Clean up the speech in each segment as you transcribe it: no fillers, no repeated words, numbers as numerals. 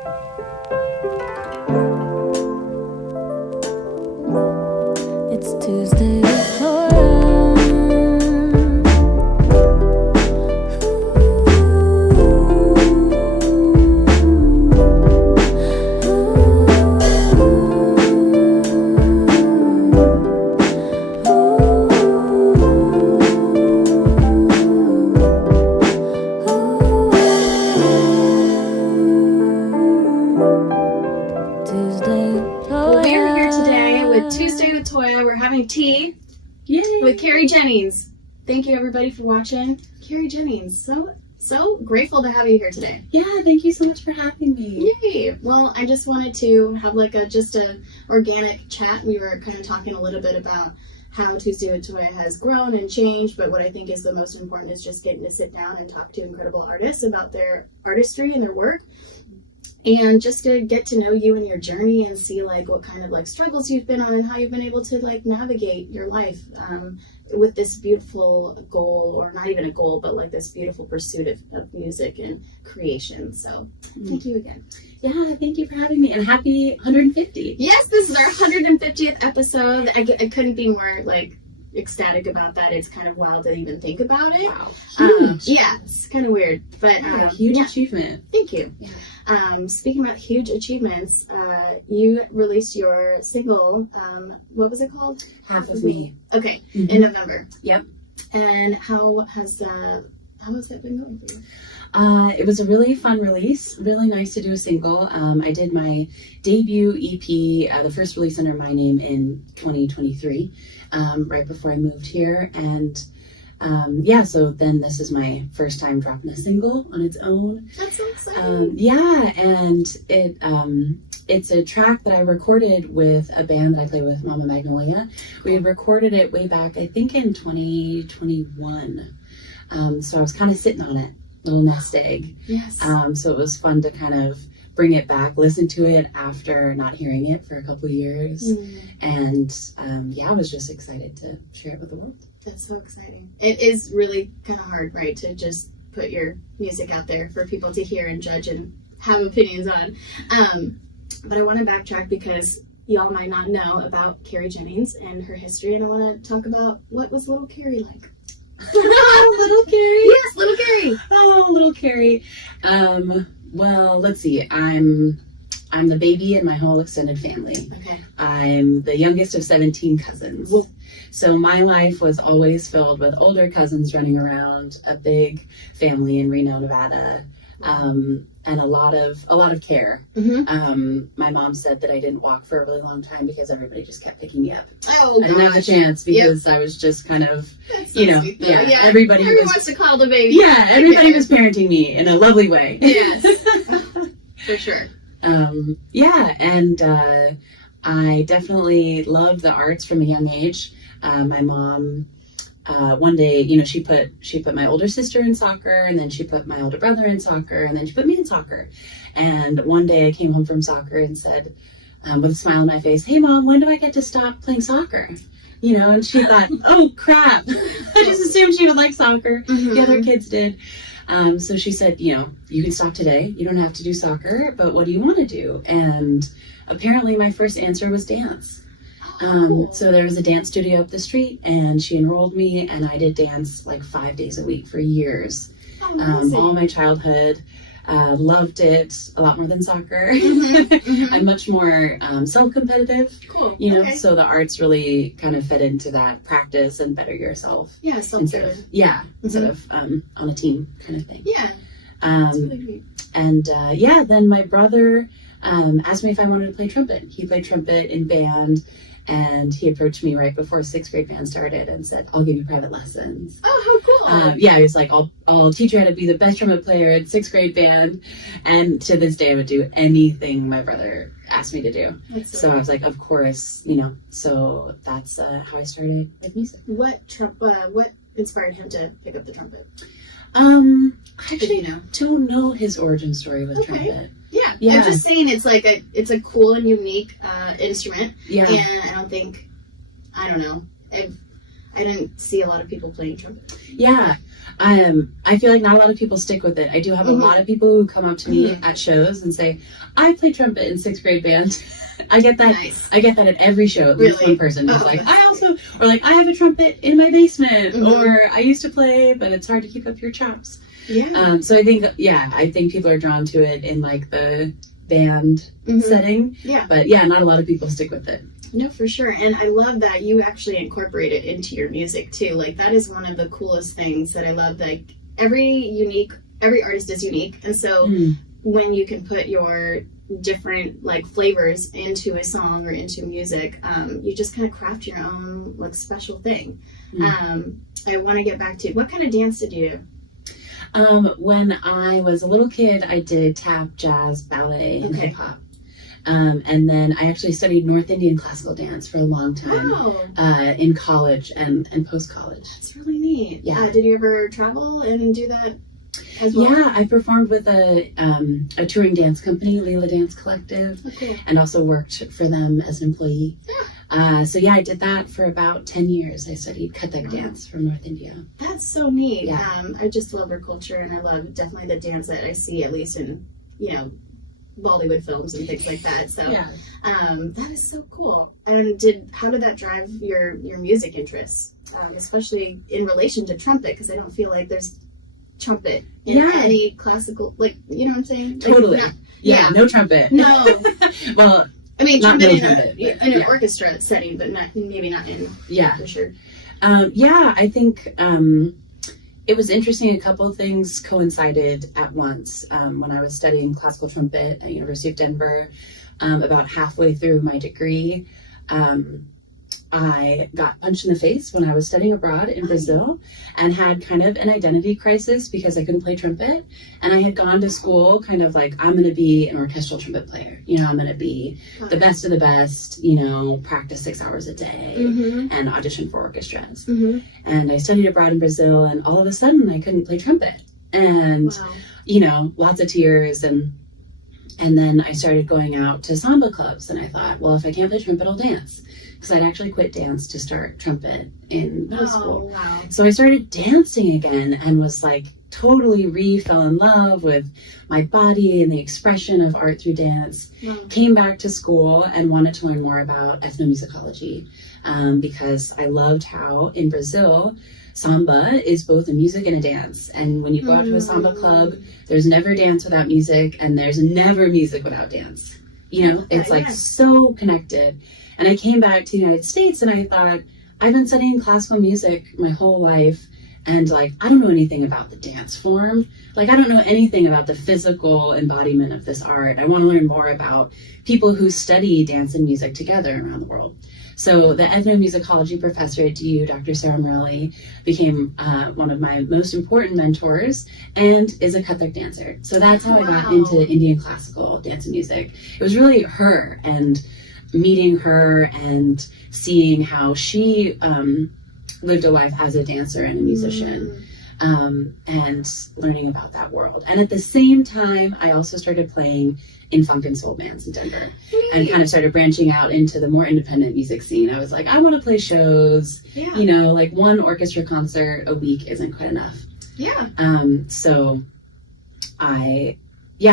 It's Tuesday with Toya. Well, we're here today with Tuesday with Toya. We're having tea with Carrie Jennings. Thank you everybody for watching. Carrie Jennings, so grateful to have you here today. Yeah, thank you so much for having me. Yay! Well, I just wanted to have like a organic chat. We were kind of talking a little bit about how Tuesday with Toya has grown and changed, but what I think is the most important is just getting to sit down and talk to incredible artists about their artistry and their work. And just to get to know you and your journey and see like what kind of like struggles you've been on and how you've been able to like navigate your life with this beautiful goal, or not even a goal, but like this beautiful pursuit of music and creation. So thank you again. Yeah, thank you for having me, and happy 150. Yes, this is our 150th episode. I couldn't be more like ecstatic about that. It's kind of wild to even think about it. Wow. Huge. Yeah, it's kind of weird, but huge achievement. Thank you. Yeah. Speaking about huge achievements, you released your single, what was it called? Half of Me. Okay, Mm-hmm. in November. Yep. And how has that been going for you? It was a really fun release. Really nice to do a single. I did my debut EP, the first release under my name in 2023, right before I moved here. And so then this is my first time dropping a single on its own. That's so exciting. And it's a track that I recorded with a band that I play with, Mama Magnolia. We had recorded it way back, I think in 2021. So I was kind of sitting on it, little nest egg. Yes. So it was fun to kind of bring it back, listen to it after not hearing it for a couple of years. And I was just excited to share it with the world. That's so exciting. It is really kind of hard, right, to just put your music out there for people to hear and judge and have opinions on. But I want to backtrack because y'all might not know about Carrie Jennings and her history, and I want to talk about what was little Carrie like. Little Carrie? Yes, little Carrie. Oh, little Carrie. Well, let's see. I'm the baby in my whole extended family. Okay. I'm the youngest of 17 cousins. Whoa. So my life was always filled with older cousins running around, a big family in Reno, Nevada, and a lot of care. Mm-hmm. My mom said that I didn't walk for a really long time because everybody just kept picking me up. Oh, I didn't have a chance because I was just kind of, That's so sweet, though. everybody wants to call the baby. Yeah, everybody was parenting me in a lovely way. Yes, for sure. And I definitely loved the arts from a young age. My mom, one day, she put my older sister in soccer, and then she put my older brother in soccer, and then she put me in soccer. And one day I came home from soccer and said, with a smile on my face, "Hey Mom, when do I get to stop playing soccer?" And she thought, "Oh crap." I just assumed she would like soccer. Mm-hmm. The other kids did. So she said, "You can stop today. You don't have to do soccer, but what do you want to do?" And apparently my first answer was dance. Cool. So there was a dance studio up the street, and she enrolled me, and I did dance like 5 days a week for years. All my childhood. Loved it a lot more than soccer. Mm-hmm. Mm-hmm. I'm much more self-competitive. Cool. Okay. So the arts really kind of fed into that practice and better yourself. Yeah, self-driven. Instead of on a team kind of thing. Yeah. That's really great. And then my brother asked me if I wanted to play trumpet. He played trumpet in band, and he approached me right before 6th grade band started and said, "I'll give you private lessons." Oh, how cool. He was like, I'll teach you how to be the best trumpet player in 6th grade band. And to this day, I would do anything my brother asked me to do. So I was like, of course, so that's how I started with music. What inspired him to pick up the trumpet? I actually don't know his origin story with trumpet. Yeah. I'm just saying it's a cool and unique instrument. Yeah. And I don't know. I didn't see a lot of people playing trumpet. Yeah. I feel like not a lot of people stick with it. I do have a lot of people who come up to me at shows and say, I played trumpet in 6th grade band. I get that. Nice. I get that at every show. At least one person is like, that's I also, or like, I have a trumpet in my basement, or I used to play, but it's hard to keep up your chops. Yeah. So I think people are drawn to it in like the band setting. Yeah. But yeah, not a lot of people stick with it. No, for sure. And I love that you actually incorporate it into your music too. Like that is one of the coolest things that I love. Like every artist is unique. And so when you can put your different like flavors into a song or into music, you just kind of craft your own like special thing. I want to get back to, what kind of dance did you do? When I was a little kid, I did tap, jazz, ballet, and hip hop. And then I actually studied North Indian classical dance for a long time in college and post-college. That's really neat. Yeah. Did you ever travel and do that as well? Yeah, I performed with a touring dance company, Leela Dance Collective, and also worked for them as an employee. So yeah, I did that for about 10 years. I studied Kathak dance from North India. That's so neat. Yeah. I just love her culture, and I love definitely the dance that I see, at least in, Bollywood films and things like that. So that is so cool. And how did that drive your music interests, especially in relation to trumpet? Because I don't feel like there's trumpet in any classical, like, you know what I'm saying? Totally. Like, no trumpet. No. Well, I mean, not trumpet in an orchestra setting, but maybe not in for sure. I think it was interesting. A couple of things coincided at once. When I was studying classical trumpet at University of Denver, about halfway through my degree, I got punched in the face when I was studying abroad in Brazil and had kind of an identity crisis because I couldn't play trumpet. And I had gone to school kind of like, I'm going to be an orchestral trumpet player. I'm going to be the best of the best, practice 6 hours a day and audition for orchestras. And I studied abroad in Brazil, and all of a sudden I couldn't play trumpet. And, lots of tears. And then I started going out to samba clubs, and I thought, well, if I can't play trumpet, I'll dance. Because I'd actually quit dance to start trumpet in middle school. Wow. So I started dancing again and was like totally fell in love with my body and the expression of art through dance. Wow. Came back to school and wanted to learn more about ethnomusicology because I loved how in Brazil, samba is both a music and a dance. And when you go out to a samba club, there's never dance without music, and there's never music without dance. It's like so connected. And I came back to the United States and I thought, I've been studying classical music my whole life, and like, I don't know anything about the dance form. Like, I don't know anything about the physical embodiment of this art. I want to learn more about people who study dance and music together around the world. So the ethnomusicology professor at DU, Dr. Sarah Morelli, became one of my most important mentors and is a Kathak dancer. So that's how I got into Indian classical dance and music. It was really her, and meeting her and seeing how she lived a life as a dancer and a musician, and learning about that world. And at the same time, I also started playing in funk and soul bands in Denver and kind of started branching out into the more independent music scene. I was like, I want to play shows, like one orchestra concert a week isn't quite enough. So I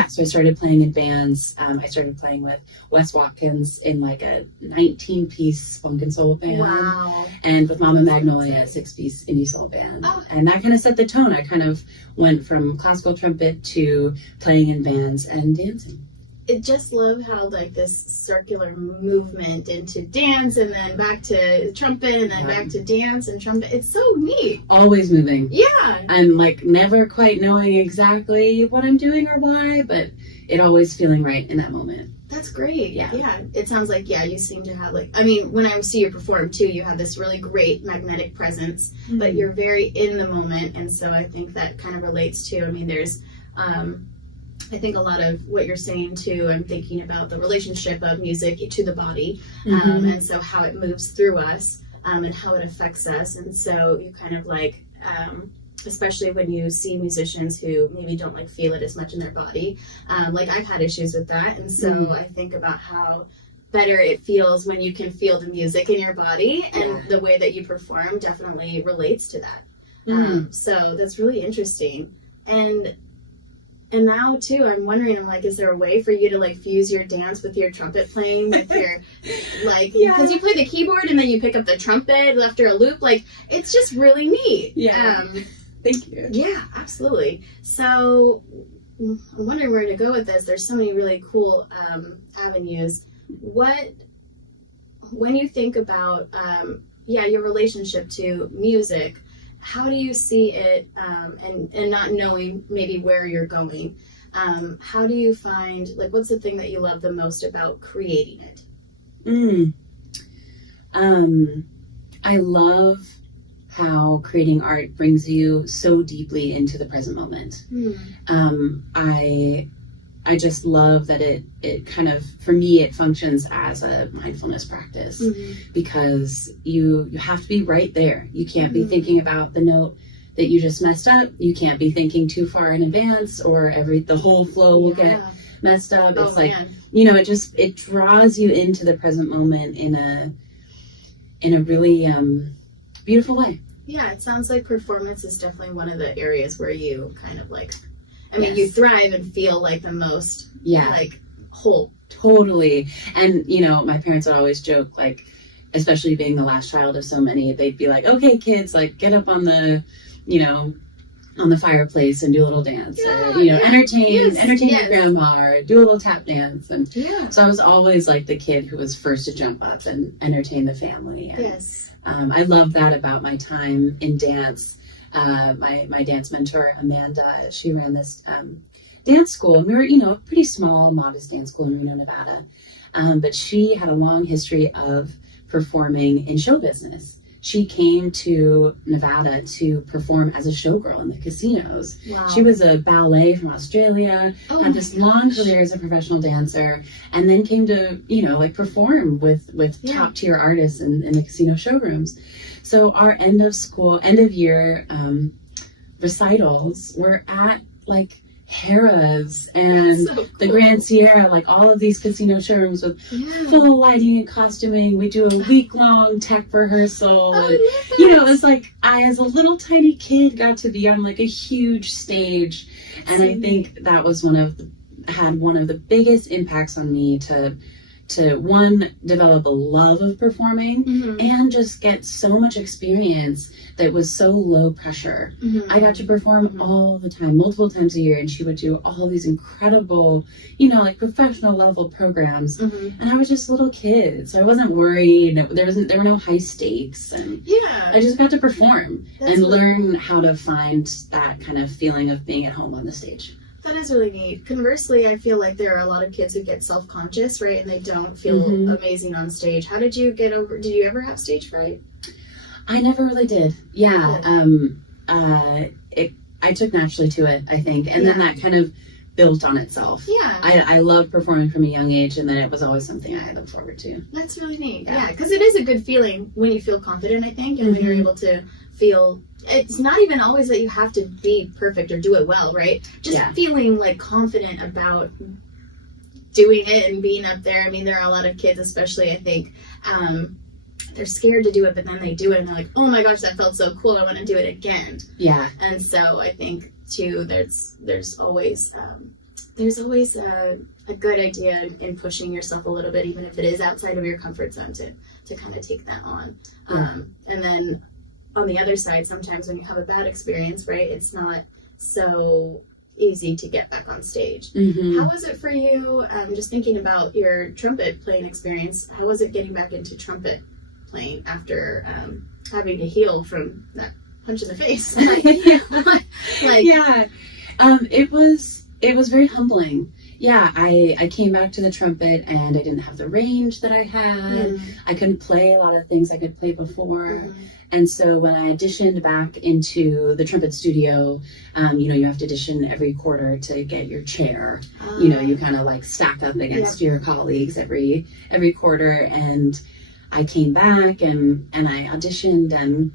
started playing in bands. I started playing with Wes Watkins in like a 19-piece funk and soul band. Wow. And with Mama Magnolia, a 6-piece indie soul band. And that kind of set the tone. I kind of went from classical trumpet to playing in bands and dancing. I just love how like this circular movement into dance and then back to trumpet and then back to dance and trumpet. It's so neat. Always moving. Yeah. I'm like never quite knowing exactly what I'm doing or why, but it always feeling right in that moment. That's great. Yeah. It sounds like, you seem to have like, I mean, when I see you perform too, you have this really great magnetic presence, but you're very in the moment. And so I think that kind of relates to, I mean, there's, I think a lot of what you're saying too, I'm thinking about the relationship of music to the body, and so how it moves through us, and how it affects us. And so you kind of like, especially when you see musicians who maybe don't like feel it as much in their body, like I've had issues with that. And so I think about how better it feels when you can feel the music in your body, and Yeah. the way that you perform definitely relates to that. Mm. So that's really interesting. And now too, I'm wondering, I'm like, is there a way for you to like fuse your dance with your trumpet playing, with your like, Yeah. because you play the keyboard and then you pick up the trumpet after a loop, like it's just really neat. Yeah. Thank you. Yeah, absolutely. So I'm wondering where to go with this. There's so many really cool avenues. When you think about your relationship to music, how do you see it, and not knowing maybe where you're going, how do you find, like, what's the thing that you love the most about creating it? I love how creating art brings you so deeply into the present moment. I just love that it kind of, for me, it functions as a mindfulness practice, because you have to be right there. You can't be thinking about the note that you just messed up. You can't be thinking too far in advance, or the whole flow will get messed up. It's like, man. it draws you into the present moment in a really beautiful way. Yeah, it sounds like performance is definitely one of the areas where you kind of like, I mean, Yes. you thrive and feel like the most, like, whole. Totally. And, my parents would always joke, like, especially being the last child of so many, they'd be like, okay, kids, like, get up on the, on the fireplace and do a little dance, or, entertain your grandma, or do a little tap dance. And so I was always like the kid who was first to jump up and entertain the family. And, I love that about my time in dance. My dance mentor, Amanda, she ran this dance school, and we were, a pretty small, modest dance school in Reno, Nevada. But she had a long history of performing in show business. She came to Nevada to perform as a showgirl in the casinos. Wow. She was a ballet from Australia, had this long career as a professional dancer, and then came to, perform with top tier artists in the casino showrooms. So our end of year recitals were at like Harrah's and the Grand Sierra, like all of these casino showrooms with full lighting and costuming. We do a week-long tech rehearsal. And, it was like I, as a little tiny kid, got to be on like a huge stage, and I think that was had one of the biggest impacts on me to one, develop a love of performing, and just get so much experience that was so low pressure. I got to perform all the time, multiple times a year, and she would do all these incredible, like professional level programs. And I was just a little kid, so I wasn't worried. There were no high stakes, and I just got to perform and learn how to find that kind of feeling of being at home on the stage. That is really neat. Conversely, I feel like there are a lot of kids who get self-conscious, right? And they don't feel amazing on stage. How did you get over, did you ever have stage fright? I never really did. Yeah. I took naturally to it, I think. And then that kind of built on itself. Yeah. I loved performing from a young age, and then it was always something I looked forward to. That's really neat. Yeah, because it is a good feeling when you feel confident, I think, and when you're able to feel, it's not even always that you have to be perfect or do it well, right? Just feeling like confident about doing it and being up there. I mean, there are a lot of kids, especially, I think, they're scared to do it, but then they do it and they're like, oh my gosh, that felt so cool, I want to do it again. Yeah. And so I think too, there's always a good idea in pushing yourself a little bit, even if it is outside of your comfort zone, to kind of take that on. And then on the other side, sometimes when you have a bad experience, right, it's not so easy to get back on stage. How was it for you, just thinking about your trumpet playing experience, how was it getting back into trumpet playing after having to heal from that punch in the face? It was very humbling. Yeah, I came back to the trumpet and I didn't have the range that I had. I couldn't play a lot of things I could play before. And so when I auditioned back into the trumpet studio, you have to audition every quarter to get your chair. You kind of like stack up against your colleagues every quarter. And I came back and I auditioned, and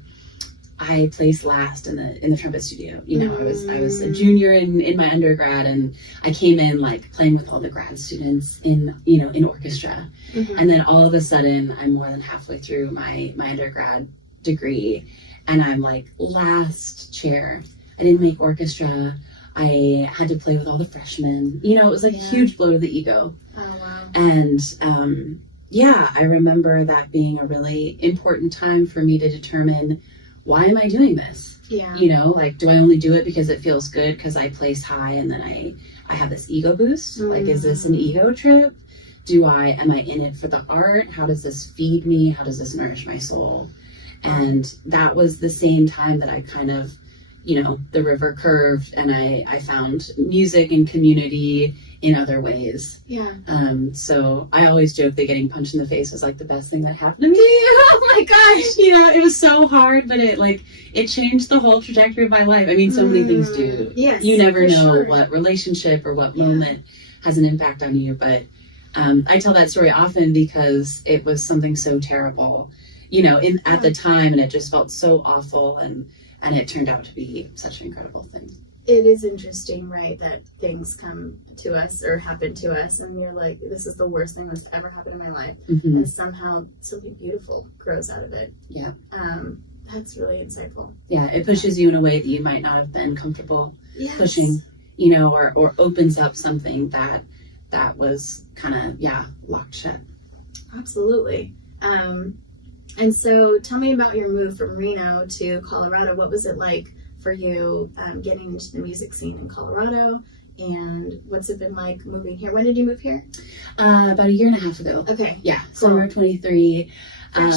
I placed last in the trumpet studio. You know, I was a junior in my undergrad, and I came in like playing with all the grad students in orchestra. And then all of a sudden I'm more than halfway through my undergrad degree, and I'm like last chair. I didn't make orchestra. I had to play with all the freshmen. You know, it was like a huge blow to the ego. Oh wow. And I remember that being a really important time for me to determine, why am I doing this? Yeah. You know, like, do I only do it because it feels good because I place high and then I have this ego boost? Like, is this an ego trip? Am I in it for the art? How does this feed me? How does this nourish my soul? And that was the same time that I kind of, the river curved, and I found music and community in other ways. Yeah. So I always joke that getting punched in the face was like the best thing that happened to me. Oh my gosh. It was so hard, but it changed the whole trajectory of my life. I mean, so many things do. Yes, you never know sure. what relationship or what moment has an impact on you. But I tell that story often because it was something so terrible, at the time, and it just felt so awful, and it turned out to be such an incredible thing. It is interesting, right, that things come to us or happen to us, and you're like, this is the worst thing that's ever happened in my life. And somehow something beautiful grows out of it. Yeah. That's really insightful. Yeah, it pushes you in a way that you might not have been comfortable pushing, or opens up something that was kind of, locked shut. Absolutely. And so tell me about your move from Reno to Colorado. What was it like for you getting into the music scene in Colorado, and what's it been like moving here? When did you move here? About a year and a half ago. Okay. Yeah, summer 23. Yeah.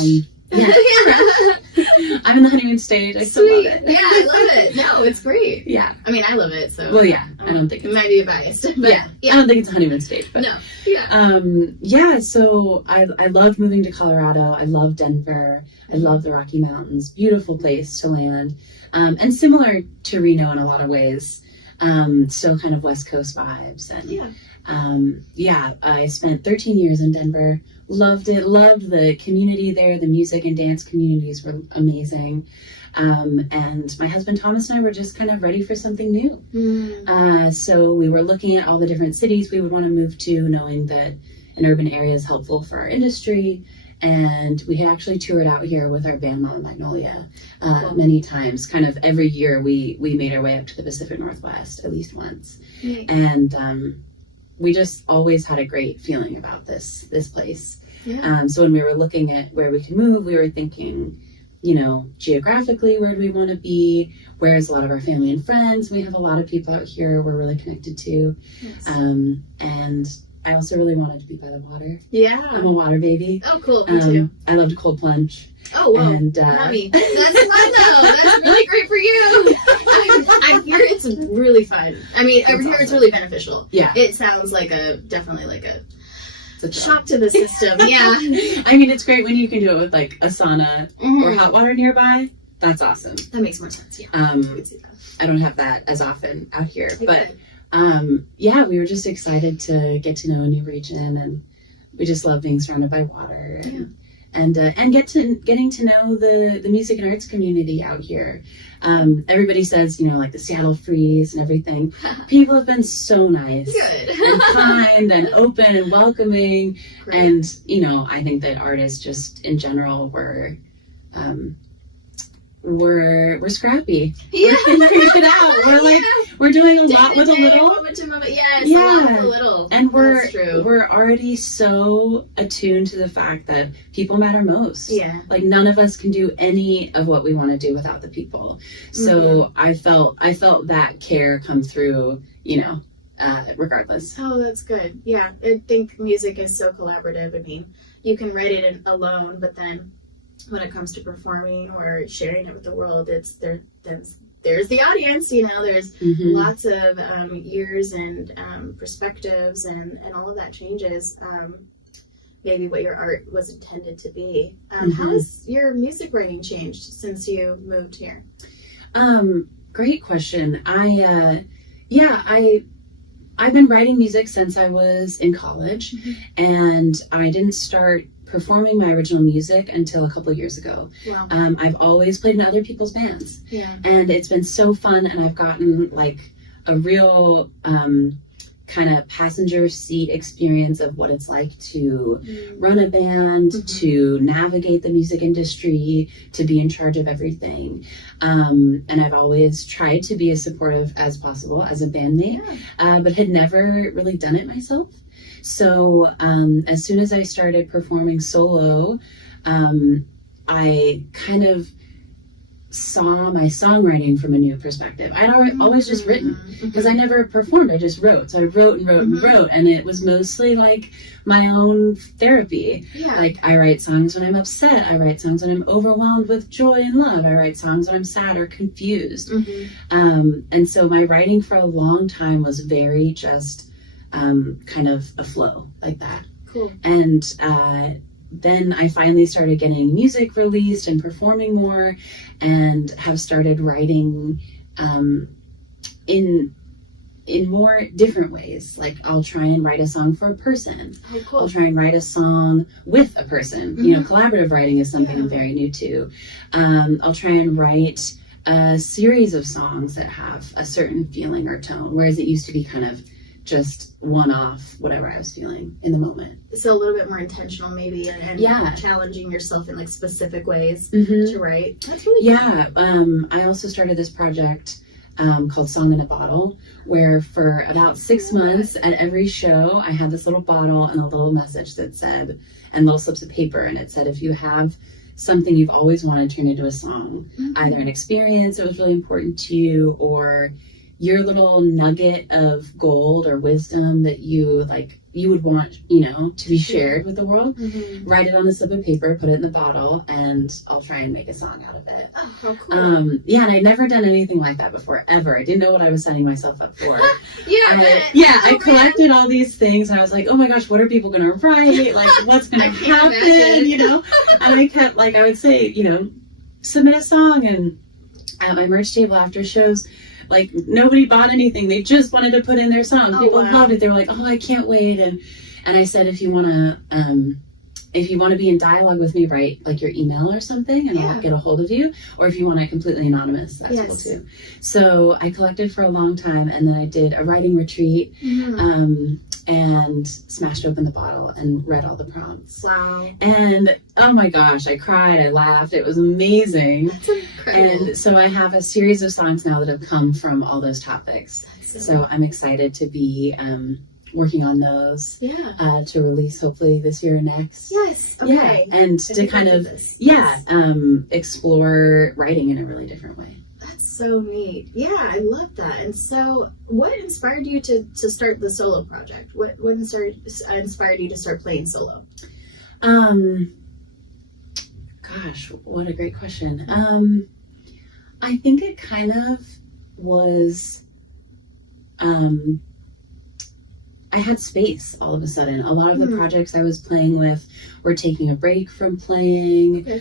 I'm in the honeymoon stage. I still love it. Yeah, I love it. No, it's great. Yeah. I mean, I love it. So. Well, yeah. I don't think it might be biased. But yeah. I don't think it's a honeymoon stage. But, no. Yeah. So I loved moving to Colorado. I love Denver. I love the Rocky Mountains. Beautiful place to land. And similar to Reno in a lot of ways. Still kind of West Coast vibes. And I spent 13 years in Denver. Loved it. Loved the community there. The music and dance communities were amazing. And my husband Thomas and I were just kind of ready for something new. So we were looking at all the different cities we would want to move to, knowing that an urban area is helpful for our industry. And we had actually toured out here with our band Mama Magnolia many times. Kind of every year we made our way up to the Pacific Northwest at least once. And we just always had a great feeling about this place. Yeah. So when we were looking at where we could move, we were thinking, geographically, where do we want to be? Where's a lot of our family and friends? We have a lot of people out here we're really connected to. Yes. And I also really wanted to be by the water. Yeah. I'm a water baby. Oh, cool. Me too. I loved cold plunge. Oh, wow. And, Yummy. That's fun, though. That's really great for you. I hear it's really fun. I mean, I hear it's really beneficial. Yeah. It sounds like definitely like a shock to the system. Yeah. I mean, it's great when you can do it with like a sauna or hot water nearby. That's awesome. That makes more sense. Yeah. I don't have that as often out here, but good. we were just excited to get to know a new region, and we just love being surrounded by water and getting to know the music and arts community out here. Everybody says, like the Seattle freeze and everything. People have been so nice and kind and open and welcoming. Great. And, I think that artists just in general we're scrappy. Yeah. We're figuring it out. We're doing a lot with a little. Yes, a lot with a little. And true. we're already so attuned to the fact that people matter most. Yeah. Like none of us can do any of what we want to do without the people. So I felt that care come through, regardless. Oh, that's good. Yeah. I think music is so collaborative. I mean, you can write it alone, but then when it comes to performing or sharing it with the world, there's the audience, there's lots of ears and perspectives, and all of that changes maybe what your art was intended to be. How has your music writing changed since you moved here? I've been writing music since I was in college, and I didn't start performing my original music until a couple of years ago. Wow. I've always played in other people's bands, Yeah. and it's been so fun, and I've gotten like a real kind of passenger seat experience of what it's like to run a band, to navigate the music industry, to be in charge of everything. And I've always tried to be as supportive as possible as a bandmate, but had never really done it myself. So as soon as I started performing solo, I kind of saw my songwriting from a new perspective. I'd always just written because I never performed. I just wrote. So I wrote and wrote and wrote, and it was mostly like my own therapy. Yeah. Like I write songs when I'm upset. I write songs when I'm overwhelmed with joy and love. I write songs when I'm sad or confused. And so my writing for a long time was very just kind of a flow like that. Cool. And then I finally started getting music released and performing more, and have started writing in more different ways. Like I'll try and write a song for a person. Oh, cool. I'll try and write a song with a person. You know, collaborative writing is something I'm very new to. I'll try and write a series of songs that have a certain feeling or tone, whereas it used to be kind of just one-off, whatever I was feeling in the moment. So a little bit more intentional maybe, and challenging yourself in like specific ways to write. That's really cool. I also started this project called Song in a Bottle, where for about 6 months at every show I had this little bottle and a little message that said, and little slips of paper, and it said, if you have something you've always wanted to turn into a song, either an experience that was really important to you, or your little nugget of gold or wisdom that you would want, to be shared with the world, write it on a slip of paper, put it in the bottle, and I'll try and make a song out of it. Oh, how cool. And I'd never done anything like that before, ever. I didn't know what I was signing myself up for. I collected all these things, and I was like, oh my gosh, what are people going to write? Like, what's going to happen, And I kept, I would say, submit a song, and at my merch table after shows, nobody bought anything. They just wanted to put in their song. People loved it. They were like, oh, I can't wait. And I said, if you want to be in dialogue with me, write your email or something, and I'll get a hold of you. Or if you want it completely anonymous, that's cool too. So I collected for a long time, and then I did a writing retreat, and smashed open the bottle and read all the prompts. Wow. And oh my gosh, I cried, I laughed. It was amazing. That's incredible. And so I have a series of songs now that have come from all those topics. So I'm excited to be working on those to release hopefully this year or next. Yes. Okay. Yeah. And to kind of explore writing in a really different way. That's so neat. Yeah, I love that. And so what inspired you to start the solo project? What inspired you to start playing solo? Gosh, what a great question. I think it kind of was I had space all of a sudden. A lot of the projects I was playing with were taking a break from playing. Okay.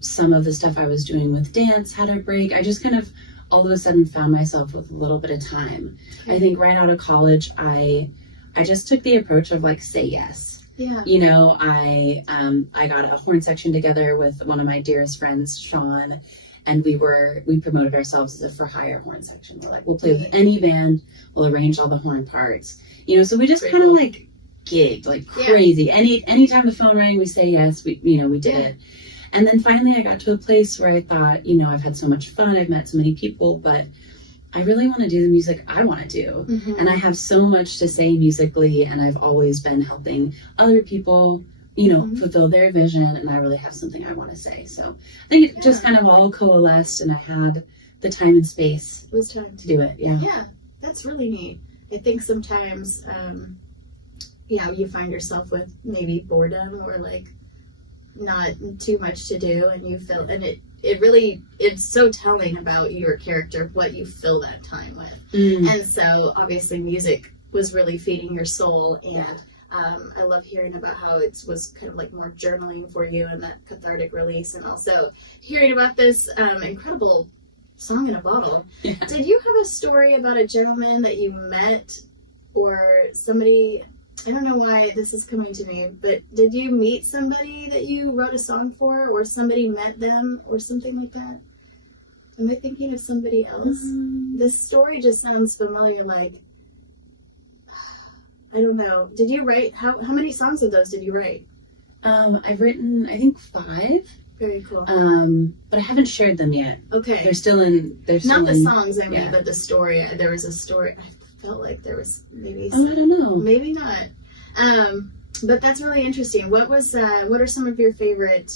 Some of the stuff I was doing with dance had a break. I just kind of all of a sudden found myself with a little bit of time. Okay. I think right out of college, I just took the approach of say yes. Yeah. I got a horn section together with one of my dearest friends, Sean, and we promoted ourselves as a for hire horn section. We're like, we'll play with any band, we'll arrange all the horn parts. So we just kind of gigged like crazy. Anytime the phone rang, we say yes. We did it. And then finally I got to a place where I thought, I've had so much fun, I've met so many people, but I really want to do the music I want to do. And I have so much to say musically, and I've always been helping other people, fulfill their vision, and I really have something I want to say. So I think it just kind of all coalesced, and I had the time and space to do it. Yeah, that's really neat. I think sometimes, you find yourself with maybe boredom or not too much to do, and you feel, and it's so telling about your character, what you fill that time with. And so obviously music was really feeding your soul, and I love hearing about how it was kind of more journaling for you and that cathartic release, and also hearing about this incredible Song in a Bottle. Yeah. Did you have a story about a gentleman that you met or somebody, I don't know why this is coming to me, but did you meet somebody that you wrote a song for, or somebody met them, or something like that? Am I thinking of somebody else? This story just sounds familiar, like, I don't know. Did you write, how many songs of those did you write? I've written, I think 5. Very cool. But I haven't shared them yet. Okay. They're still in. Not the songs, I mean, yeah. but the story. There was a story. I felt like there was maybe. Oh, I don't know. Maybe not. But that's really interesting. What are some of your favorite,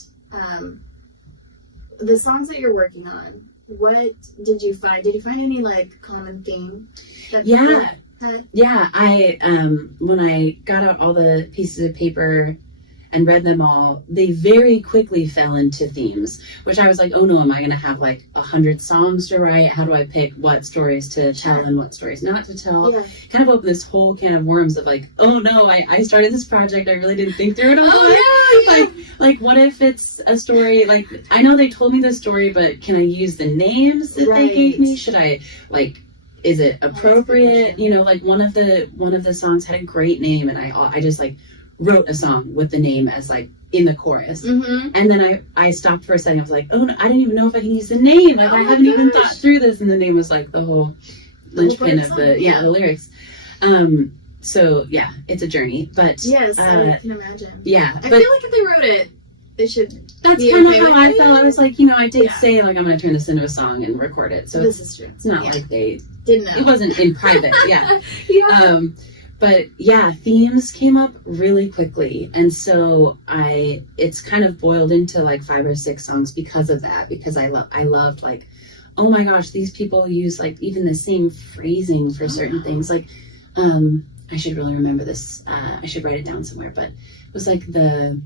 the songs that you're working on? What did you find? Did you find any like common theme? That people had? Yeah. I when I got out all the pieces of paper and read them all, they very quickly fell into themes, which I was like, oh no, am I going to have like 100 songs to write? How do I pick what stories to tell and what stories not to tell? Yeah. Kind of opened this whole can of worms of like, oh no, I started this project. I really didn't think through it all the way. Like what if it's a story, like, I know they told me the story, but can I use the names that they gave me? Should I, like, is it appropriate? You know, like one of the songs had a great name, and I just like wrote a song with the name as like in the chorus. And then I stopped for a second. I was like, oh no, I didn't even know if I can use the name. Like I haven't even thought through this. And the name was like the whole linchpin of the lyrics. So yeah, it's a journey, but yes, I can imagine. Yeah. I feel like if they wrote it, they should. That's kind of how I felt. I was like, you know, I did say like I'm going to turn this into a song and record it. So this is true. It's not like they didn't know. It wasn't in private. But yeah, themes came up really quickly. And so it's kind of boiled into like 5 or 6 songs because of that, because I loved like, oh my gosh, these people use like even the same phrasing for certain things. Like, I should really remember this. I should write it down somewhere, but it was like the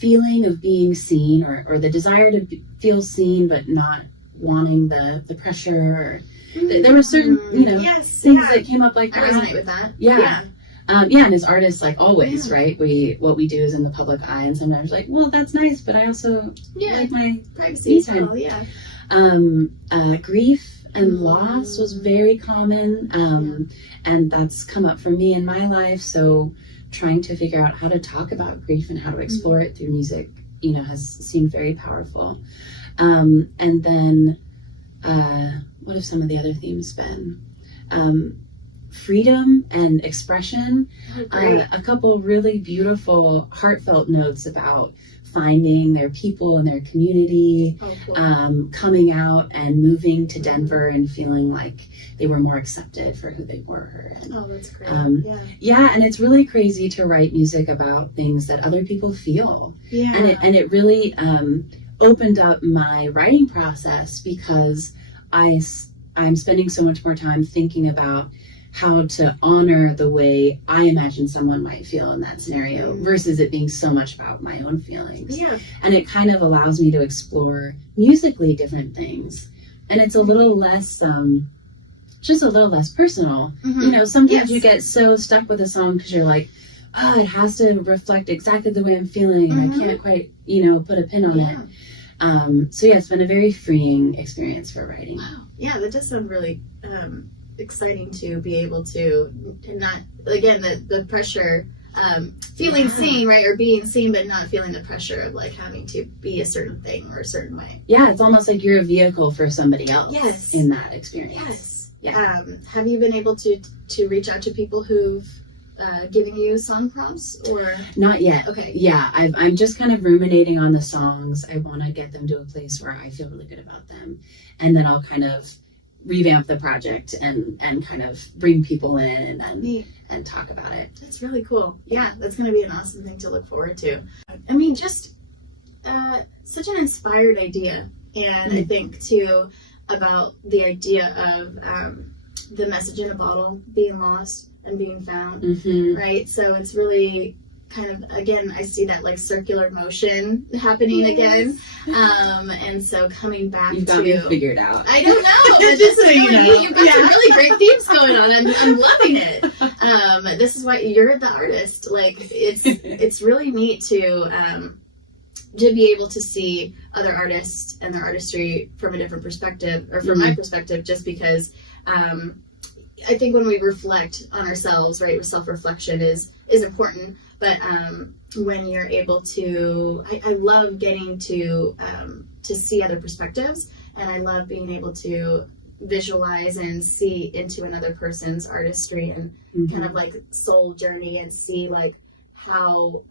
feeling of being seen, or the desire to feel seen, but not wanting the pressure. There were certain, things that came up like that. I resonate with that. Yeah. And as artists, like always, right? What we do is in the public eye, and sometimes like, well, that's nice, but I also like my privacy time. Grief and loss was very common, and that's come up for me in my life. So trying to figure out how to talk about grief and how to explore it through music, has seemed very powerful. And then what have some of the other themes been? Freedom and expression. A couple really beautiful, heartfelt notes about finding their people and their community, coming out and moving to Denver and feeling like they were more accepted for who they were. And, that's great. And it's really crazy to write music about things that other people feel. And it really opened up my writing process, because I'm spending so much more time thinking about how to honor the way I imagine someone might feel in that scenario versus it being so much about my own feelings. And it kind of allows me to explore musically different things. And it's a little less, just a little less personal. Sometimes you get so stuck with a song because you're like, it has to reflect exactly the way I'm feeling. And I can't quite, put a pin on it. So it's been a very freeing experience for writing. Wow. Yeah, that does sound really exciting to be able to not, again, the pressure, feeling seen, right, or being seen, but not feeling the pressure of like having to be a certain thing or a certain way. Yeah, it's almost like you're a vehicle for somebody else in that experience. Have you been able to reach out to people who've given you song prompts, or not yet? Okay. Yeah, I'm just kind of ruminating on the songs. I want to get them to a place where I feel really good about them, and then I'll kind of revamp the project and kind of bring people in and talk about it. That's really cool. Yeah, that's going to be an awesome thing to look forward to. I mean, just such an inspired idea, and I think too about the idea of the message in a bottle being lost and being found, right? So it's really kind of, again, I see that like circular motion happening again. And so coming back You've got me figured out. I don't know, but this is really, you've got some really great themes going on, and I'm loving it. This is why you're the artist. Like it's really neat to be able to see other artists and their artistry from a different perspective, or from my perspective, just because I think when we reflect on ourselves, right, self-reflection is important, but when you're able to, I love getting to see other perspectives, and I love being able to visualize and see into another person's artistry and kind of like soul journey, and see like how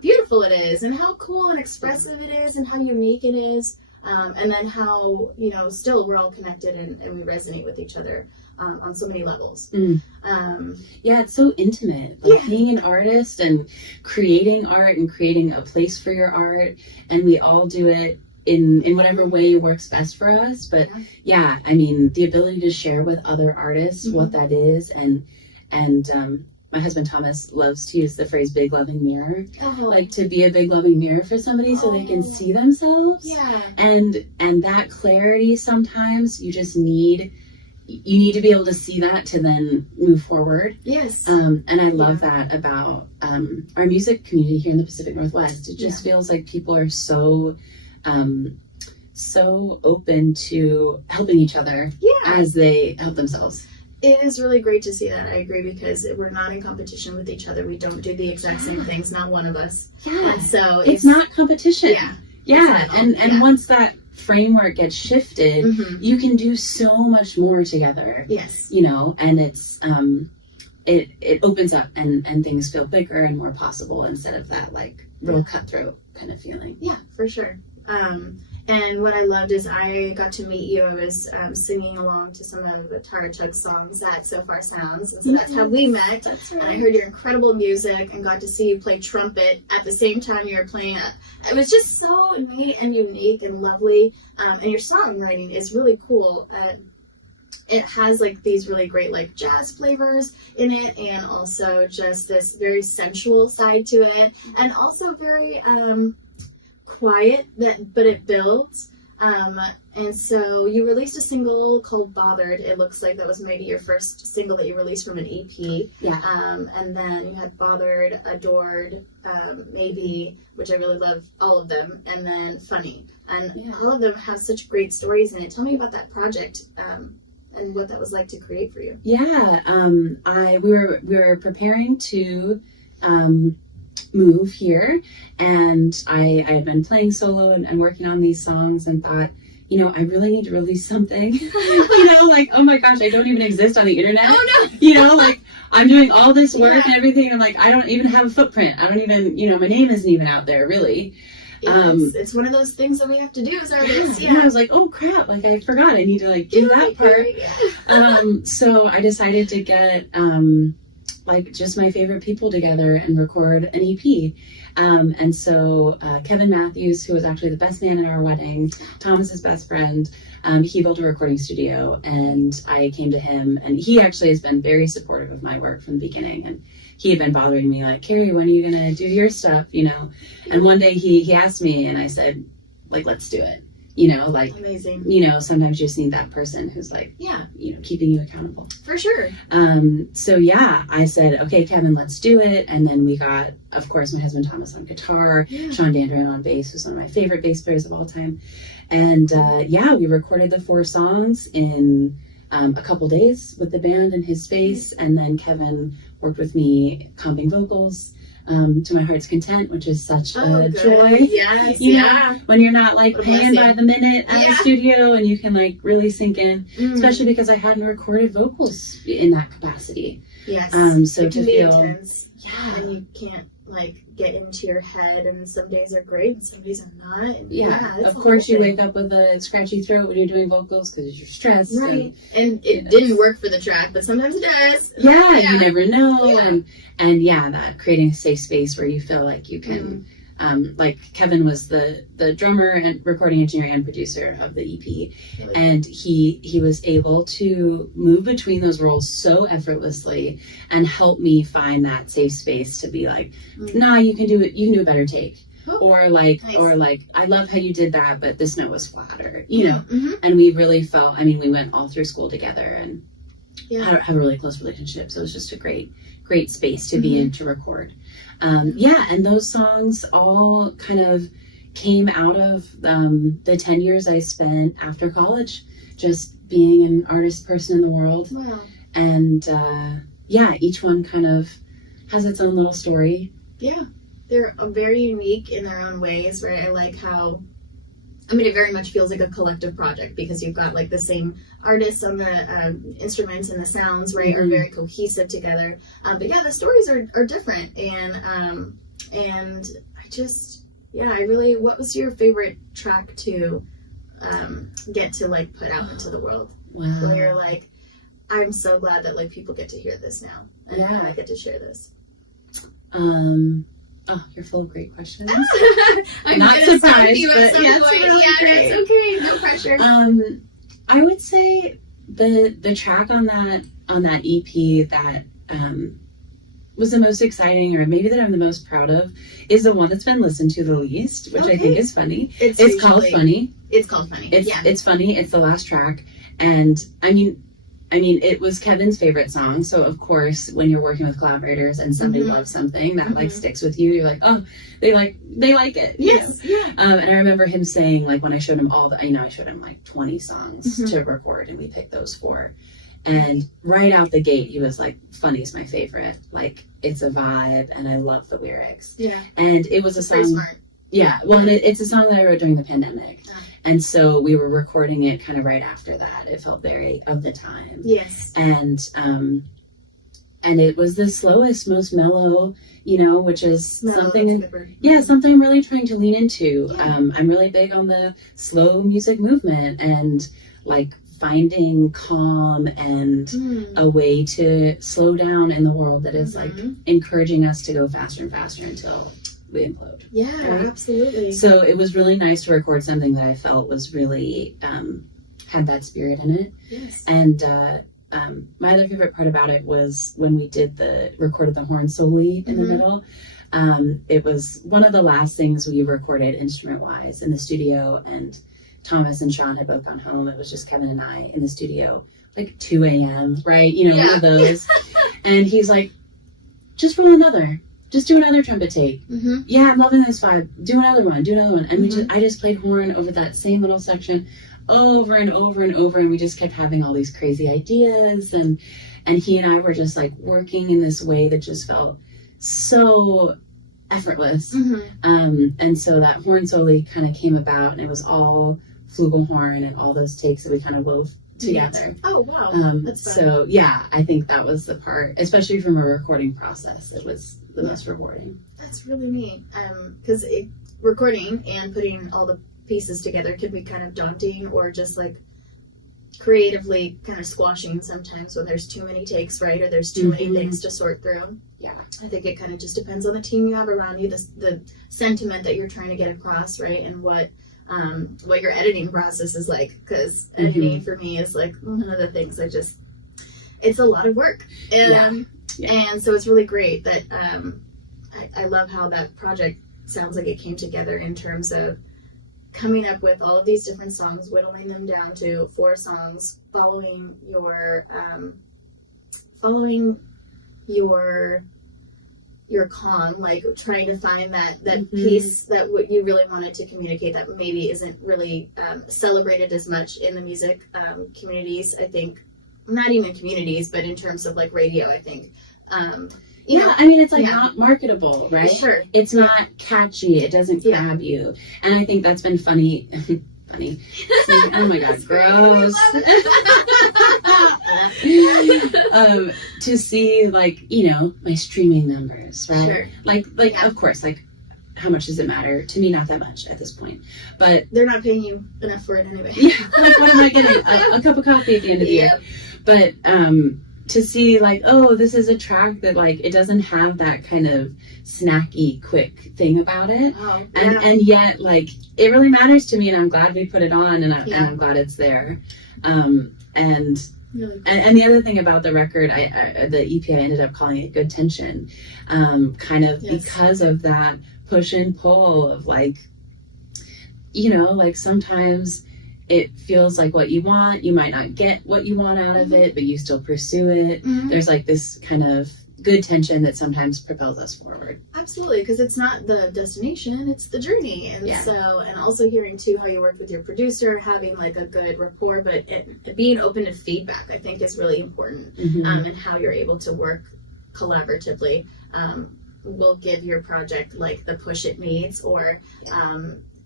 beautiful it is, and how cool and expressive it is, and how unique it is, and then how, you know, still we're all connected and we resonate with each other on so many levels. Yeah, it's so intimate, like being an artist and creating art and creating a place for your art, and we all do it in whatever way works best for us. But yeah, I mean, the ability to share with other artists what that is, and my husband Thomas loves to use the phrase "big loving mirror," like to be a big loving mirror for somebody so they can see themselves. And that clarity, sometimes you just need to be able to see that to then move forward. And I love that about our music community here in the Pacific Northwest. It just feels like people are so open to helping each other as they help themselves. It is really great to see that. I agree, because we're not in competition with each other. We don't do the exact same things, not one of us. And so it's not competition. And once that framework gets shifted, you can do so much more together. You know, and it's it opens up, and things feel bigger and more possible, instead of that like real cutthroat kind of feeling. Yeah, for sure. And what I loved is I got to meet you. I was singing along to some of the Tara Chug's songs at So Far Sounds, and so that's how we met. That's right. And I heard your incredible music and got to see you play trumpet at the same time you were playing it. It was just so neat and unique and lovely. And your songwriting is really cool. It has like these really great like jazz flavors in it, and also just this very sensual side to it, and also very quiet, but it builds. And so you released a single called Bothered. It looks like that was maybe your first single that you released from an EP. And then you had Bothered, Adored, Maybe, which I really love all of them, and then Funny. And all of them have such great stories in it. Tell me about that project and what that was like to create for you. We were preparing to move here, and I had been playing solo and working on these songs, and thought, you know, I really need to release something. You know, like, oh my gosh, I don't even exist on the internet. You know, like, I'm doing all this work and everything, and like, I don't even have a footprint. I don't even, you know, my name isn't even out there, really. It's one of those things that we have to do as artists. And I was like, oh crap, like I forgot, I need to like do that part. So I decided to get like just my favorite people together and record an EP. And so Kevin Matthews, who was actually the best man at our wedding, Thomas's best friend, he built a recording studio, and I came to him, and he actually has been very supportive of my work from the beginning. And he had been bothering me like, Carrie, when are you gonna do your stuff, you know? And one day he asked me, and I said, like, let's do it. You know, like, amazing. You know, sometimes you just need that person who's like, you know, keeping you accountable. For sure. So yeah, I said, okay, Kevin, let's do it. And then we got, of course, my husband Thomas on guitar, Sean Dandrian on bass, who's one of my favorite bass players of all time. And we recorded the 4 songs in a couple days with the band in his space. And then Kevin worked with me comping vocals. To my heart's content, which is such a joy. You know, when you're not like paying by the minute at the studio, and you can like really sink in, especially because I hadn't recorded vocals in that capacity. So to feel intense. And you can't like get into your head, and some days are great and some days are not. And of course you wake up with a scratchy throat when you're doing vocals because you're stressed. And it didn't work for the track, but sometimes it does. You never know. And that creating a safe space where you feel like you can like Kevin was the drummer and recording engineer and producer of the EP, and he was able to move between those roles so effortlessly and help me find that safe space to be like, nah, you can do it, you can do a better take. Or like, I love how you did that, but this note was flatter, you know. And we really felt, I mean, we went all through school together and have a really close relationship, so it was just a great space to be in to record. And those songs all kind of came out of the 10 years I spent after college, just being an artist person in the world. And yeah, each one kind of has its own little story. Yeah, they're very unique in their own ways, right? I like how, I mean, it very much feels like a collective project because you've got like the same artists on the instruments, and the sounds, right, are very cohesive together. But yeah, the stories are different, and I just, yeah, I really. What was your favorite track to get to like put out into the world? Wow. Where you're like, I'm so glad that like people get to hear this now, and I get to share this. Oh, you're full of great questions. I'm not surprised, but yeah, it's great. It's okay, no pressure. I would say the track on that EP that was the most exciting, or maybe that I'm the most proud of, is the one that's been listened to the least, which I think is funny. It's called Funny. It's called Funny. It's funny. It's the last track, and I mean, it was Kevin's favorite song. So of course, when you're working with collaborators and somebody loves something that like sticks with you, you're like, oh, they like it. Yes. Yeah. And I remember him saying, like, when I showed him I showed him like 20 songs to record, and we picked those 4. And right out the gate, he was like, Funny's my favorite. Like, it's a vibe, and I love the lyrics. Yeah. And it was a song. Very smart. Yeah. Well, it's a song that I wrote during the pandemic. And so we were recording it kind of right after that. It felt very of the time. Yes. And it was the slowest, most mellow, which is something I'm really trying to lean into. Yeah. I'm really big on the slow music movement, and like finding calm and a way to slow down in the world that is like encouraging us to go faster and faster until we implode. Yeah, right? Absolutely. So it was really nice to record something that I felt was really had that spirit in it. Yes. And my other favorite part about it was when we recorded the horn solely in the middle. It was one of the last things we recorded instrument-wise in the studio, and Thomas and Sean had both gone home. It was just Kevin and I in the studio, like 2 a.m., right? One of those. And he's like, just do another trumpet take. Yeah, I'm loving this vibe. Do another one. And I just played horn over that same little section over and over and over, and we just kept having all these crazy ideas, and he and I were just like working in this way that just felt so effortless. And so that horn solo kind of came about, and it was all flugelhorn and all those takes that we kind of wove together. Oh wow. That's fun. So yeah, I think that was the part, especially from a recording process, it was the most rewarding. That's really neat. Because recording and putting all the pieces together can be kind of daunting, or just like creatively kind of squashing sometimes when there's too many takes, right? Or there's too many things to sort through. Yeah. I think it kind of just depends on the team you have around you, the sentiment that you're trying to get across, right? And what your editing process is like, because editing for me is like one of the things it's a lot of work. And and so it's really great that I love how that project sounds like it came together in terms of coming up with all of these different songs, whittling them down to 4 songs, following your calm, like trying to find that piece that what you really wanted to communicate that maybe isn't really celebrated as much in the music communities. I think not even communities, but in terms of like radio, I think. I mean, it's like not marketable, right? Sure. It's not catchy. It doesn't grab you. And I think that's been funny. Funny. Oh my God, gross. To see like, my streaming numbers, right? Sure. Like of course, like how much does it matter? To me, not that much at this point. But they're not paying you enough for it anyway. Yeah. Like, what am I getting? A cup of coffee at the end of the year. But to see like, oh, this is a track that like it doesn't have that kind of snacky quick thing about it. Oh, and yet like it really matters to me, and I'm glad we put it on, and I'm glad it's there. And the other thing about the record, the EP, I ended up calling it Good Tension, kind of because of that push and pull of like, like sometimes it feels like what you want, you might not get what you want out of it, but you still pursue it. There's like this kind of good tension that sometimes propels us forward. Absolutely, because it's not the destination, it's the journey. And Yeah. so, and also hearing too how you work with your producer, having like a good rapport, but being open to feedback, I think is really important. And how you're able to work collaboratively will give your project like the push it needs, or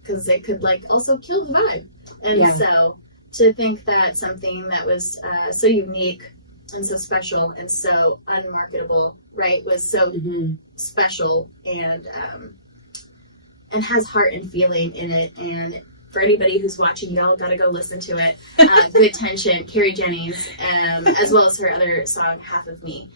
because it could like also kill the vibe. And so to think that something that was so unique and so special and so unmarketable, right, was so special and has heart and feeling in it. And for anybody who's watching, y'all gotta go listen to it. Good Tension, Carrie Jennings, as well as her other song, Half of Me.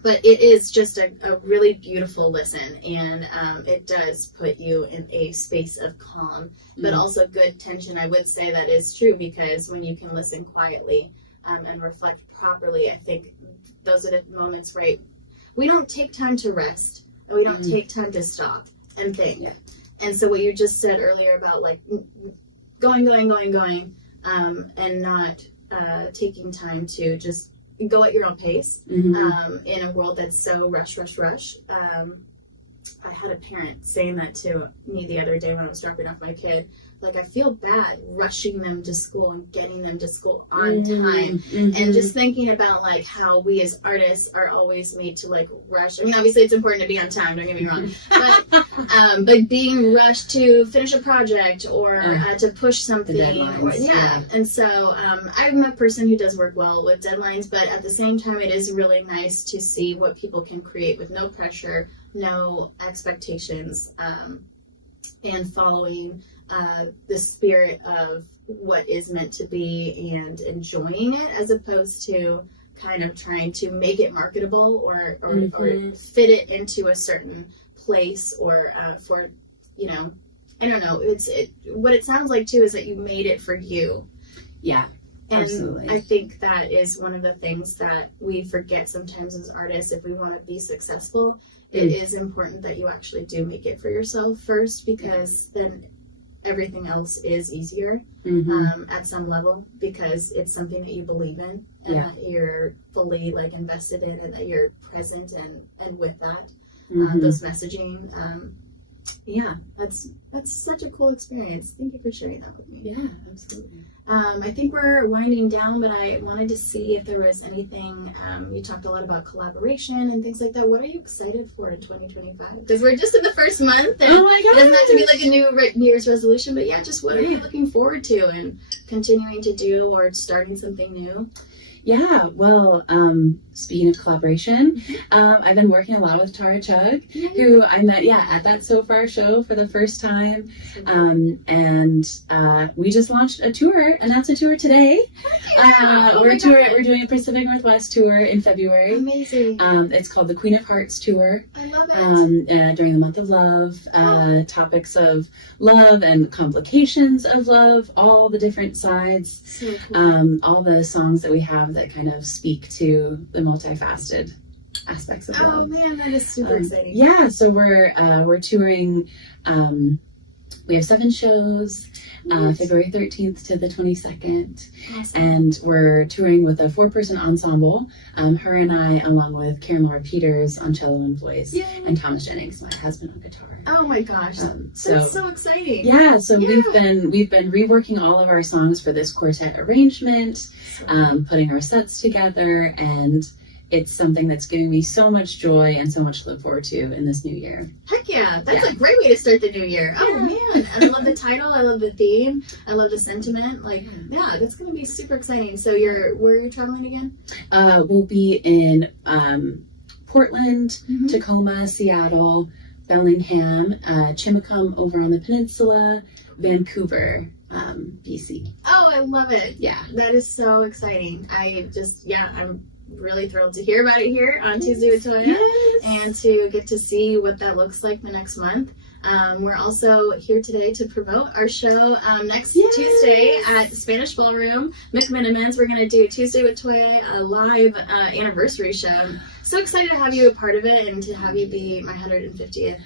But it is just a really beautiful listen, and it does put you in a space of calm, but also Good Tension. I would say that is true, because when you can listen quietly and reflect properly, I think those are the moments, right? We don't take time to rest, and we don't take time to stop and think. Yeah. And so what you just said earlier about like going, and not taking time to just go at your own pace in a world that's so rush. I had a parent saying that to me the other day when I was dropping off my kid. Like, I feel bad rushing them to school and getting them to school on time. And just thinking about like how we as artists are always made to like rush. I mean, obviously it's important to be on time, don't get me wrong. But being rushed to finish a project or to push something. And so I'm a person who does work well with deadlines, but at the same time it is really nice to see what people can create with no pressure, no expectations, and following the spirit of what is meant to be and enjoying it, as opposed to kind of trying to make it marketable or fit it into a certain place or for, you know, I don't know. What it sounds like too is that you made it for you. Yeah. And absolutely. I think that is one of the things that we forget sometimes as artists. If we want to be successful, it is important that you actually do make it for yourself first, because then everything else is easier at some level, because it's something that you believe in and that you're fully like invested in, and that you're present and with that those messaging. That's such a cool experience. Thank you for sharing that with me. Yeah, absolutely. I think we're winding down, but I wanted to see if there was anything. You talked a lot about collaboration and things like that. What are you excited for in 2025? Because we're just in the first month, and oh my God, it doesn't have to be like a New Year's resolution, but yeah, just what are you looking forward to and continuing to do, or starting something new? Yeah, well, speaking of collaboration, I've been working a lot with Tara Chug, who I met, at that So Far show for the first time. And we just launched a tour, announced a tour today. We're doing a Pacific Northwest tour in February. Amazing. It's called the Queen of Hearts tour. I love it. During the month of love, topics of love and complications of love, all the different sides, So cool. all the songs that we have that kind of speak to the multifaceted aspects of love. Oh man, that is super exciting. Yeah, so we're touring. We have 7 shows, February 13th to the 22nd. Awesome. And we're touring with a 4-person ensemble. Her and I, along with Karen Laura Peters on cello and voice, and Thomas Jennings, my husband, on guitar. Oh my gosh, that's so exciting. Yeah, so we've been reworking all of our songs for this quartet arrangement, putting our sets together, and it's something that's giving me so much joy and so much to look forward to in this new year. Heck yeah, that's a great way to start the new year. Oh man, and I love the title, I love the theme, I love the sentiment. Like, that's going to be super exciting. So where are you traveling again? We'll be in Portland, Tacoma, Seattle, Bellingham, Chimacum over on the peninsula, Vancouver, BC. Oh, I love it. Yeah. That is so exciting. I'm really thrilled to hear about it here on Tuesday with Toya, and to get to see what that looks like the next month. We're also here today to promote our show next Tuesday at Spanish Ballroom, McMinimans. We're going to do Tuesday with Toya, a live anniversary show. I'm so excited to have you a part of it and to have you be my 150th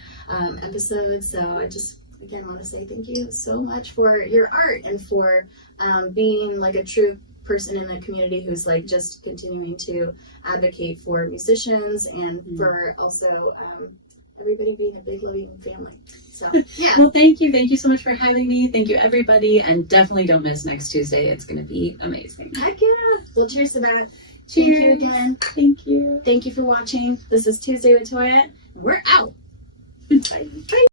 episode. So I just, again, want to say thank you so much for your art and for being like a true person in the community who's like just continuing to advocate for musicians and for also everybody being a big loving family. So yeah. Well, thank you so much for having me. Thank you, everybody, and definitely don't miss next Tuesday. It's going to be amazing. Heck yeah. Well, cheers to that. Cheers. Thank you again. Thank you. Thank you for watching. This is Tuesday with Toya. We're out. Bye. Bye.